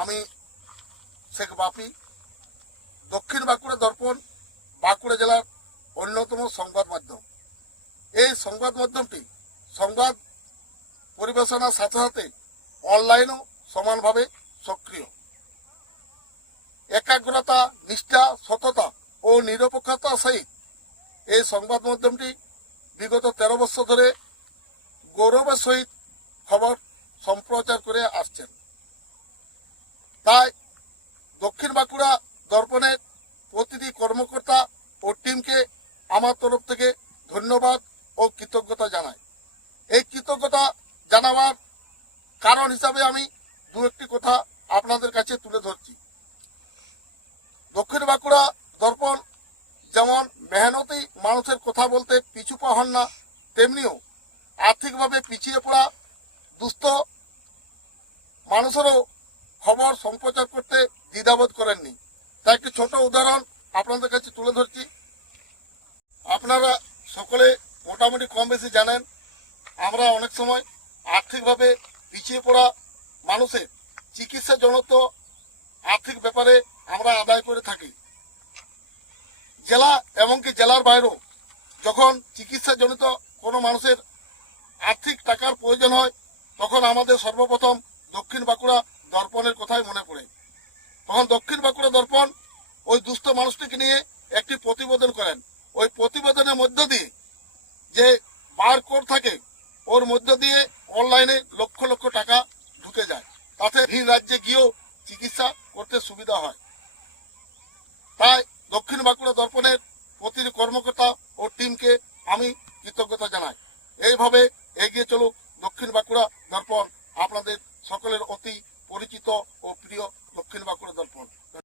আমি শেখ বাপি, দক্ষিণ বাঁকুড়া দর্পণ, বাঁকুড়া জেলার অন্যতম সংবাদ মাধ্যম। এই সংবাদ মাধ্যমটি সংবাদ পরিবেশনার সাথে সাথে অনলাইনও সমানভাবে সক্রিয়। একাগ্রতা, নিষ্ঠা, সততা ও নিরপেক্ষতার সহিত এই সংবাদ মাধ্যমটি বিগত তেরো বছর ধরে গৌরবের সহিত খবর সম্প্রচার করে আসছেন। তাই দক্ষিণ বাঁকুড়া দর্পণের প্রতিটি কর্মকর্তা ও টিমকে আমার তরফ থেকে ধন্যবাদ ও কৃতজ্ঞতা জানাই। এই কৃতজ্ঞতা জানাবার কারণ হিসাবে আমি দু একটি কথা আপনাদের কাছে তুলে ধরছি। দক্ষিণ বাঁকুড়া দর্পণ যেমন মেহনতি মানুষের কথা বলতে পিছু পা হন না, তেমনিও আর্থিকভাবে পিছিয়ে পড়া দুস্থ মানুষেরও খবর সম্প্রচার করতে দ্বিধাবোধ করেননি। তাই একটি ছোট উদাহরণ আপনাদের কাছে তুলে ধরছি। আপনারা সকলে মোটামুটি কম বেশি জানেন, আমরা অনেক সময় আর্থিকভাবে পিছিয়ে পড়া মানুষের চিকিৎসা জনিত আর্থিক ব্যাপারে আমরা আদায় করে থাকি। জেলা এমনকি জেলার বাইরেও যখন চিকিৎসা জনিত কোনো মানুষের আর্থিক টাকার প্রয়োজন হয়, তখন আমাদের সর্বপ্রথম দক্ষিণ বাঁকুড়া দর্পণের কথাই মনে পড়ে। তখন দক্ষিণ বাঁকুড়া দর্পণ ওই দুস্থ মানুষটিকে নিয়ে একটি প্রতিবেদন করেন। ওই প্রতিবেদনের মধ্য দিয়ে যে বার কোড থাকে, ওর মধ্য দিয়ে অনলাইনে লক্ষ লক্ষ টাকা ঢুকে যায়। তাতে ভিন রাজ্যে গিয়েও চিকিৎসা করতে সুবিধা হয়। তাই দক্ষিণ বাঁকুড়া দর্পণের প্রতিটি কর্মকর্তা ও টিমকে আমি কৃতজ্ঞতা জানাই। এইভাবে এগিয়ে চলুক দক্ষিণ বাঁকুড়া দর্পণ। আপনাদের সকলের অতি